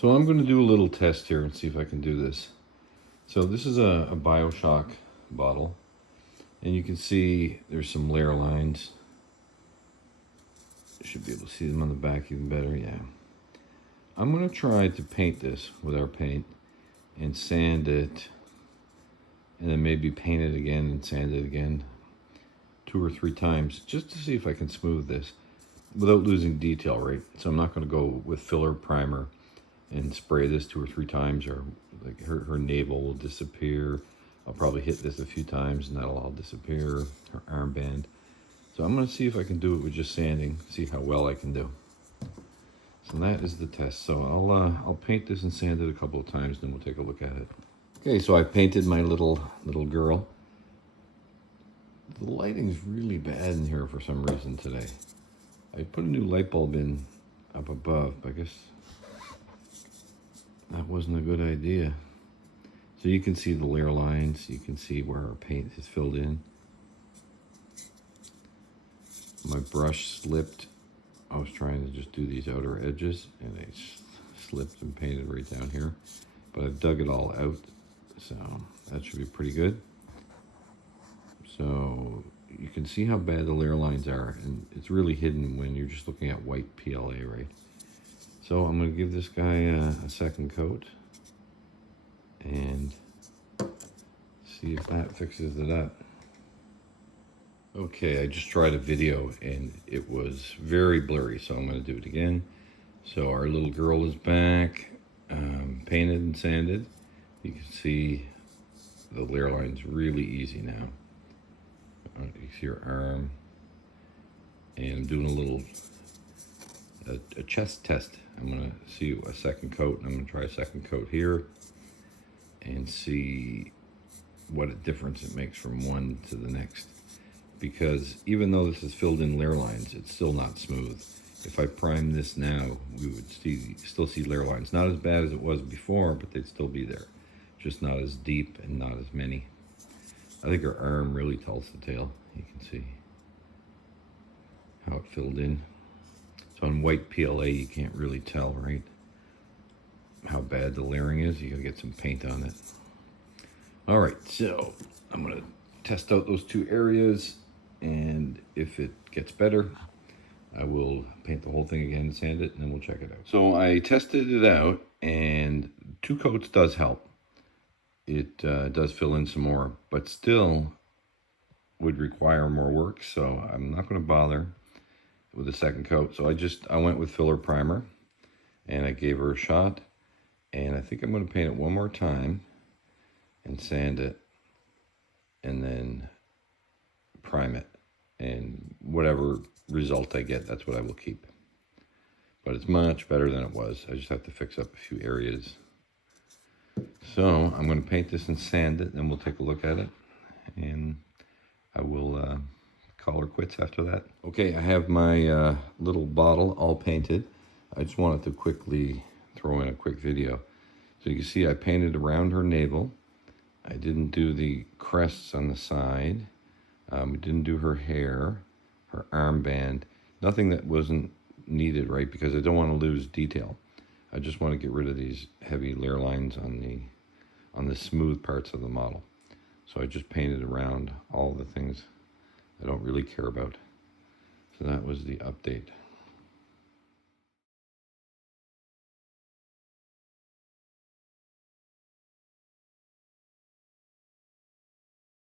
So I'm going to do a little test here and see if I can do this. So this is a Bioshock bottle, and you can see there's some layer lines. You should be able to see them on the back even better, yeah. I'm going to try to paint this with our paint and sand it, and then maybe paint it again and sand it again 2 or 3 times, just to see if I can smooth this without losing detail, right? So I'm not going to go with filler primer and spray this 2 or 3 times, or like her navel will disappear. I'll probably hit this a few times and that'll all disappear, her armband. So I'm going to see if I can do it with just sanding, see how well I can do. So that is the test. So I'll paint this and sand it a couple of times, then we'll take a look at it. Okay, so I painted my little girl. The lighting's really bad in here for some reason today. I put a new light bulb in up above, but I guess that wasn't a good idea. So you can see the layer lines, you can see where our paint is filled in. My brush slipped. I was trying to just do these outer edges and I slipped and painted right down here. But I've dug it all out, so that should be pretty good. So you can see how bad the layer lines are, and it's really hidden when you're just looking at white PLA, right? So I'm going to give this guy a second coat and see if that fixes it up. Okay, I just tried a video and it was very blurry, so I'm going to do it again. So our little girl is back, painted and sanded. You can see the layer line's really easy now. You can see her arm, and I'm doing a little a chest test. I'm going to see a second coat, and I'm going to try a second coat here and see what a difference it makes from one to the next. Because even though this is filled in layer lines, it's still not smooth. If I prime this now, we would still see layer lines. Not as bad as it was before, but they'd still be there. Just not as deep and not as many. I think her arm really tells the tale. You can see how it filled in. So on white PLA, you can't really tell, right, how bad the layering is. You gotta get some paint on it. All right, so I'm gonna test out those 2 areas, and if it gets better, I will paint the whole thing again and sand it, and then we'll check it out. So I tested it out, and 2 coats does help. It does fill in some more, but still would require more work, so I'm not going to bother with a second coat. So I went with filler primer, and I gave her a shot, and I think I'm going to paint it one more time and sand it, and then prime it, and whatever result I get, that's what I will keep. But it's much better than it was. I just have to fix up a few areas. So I'm going to paint this and sand it, and we'll take a look at it, and I will call her quits after that. Okay, I have my little bottle all painted. I just wanted to quickly throw in a quick video. So you can see I painted around her navel. I didn't do the crests on the side. We didn't do her hair, her armband. Nothing that wasn't needed, right? Because I don't want to lose detail. I just want to get rid of these heavy layer lines on the smooth parts of the model. So I just painted around all the things I don't really care about. So that was the update.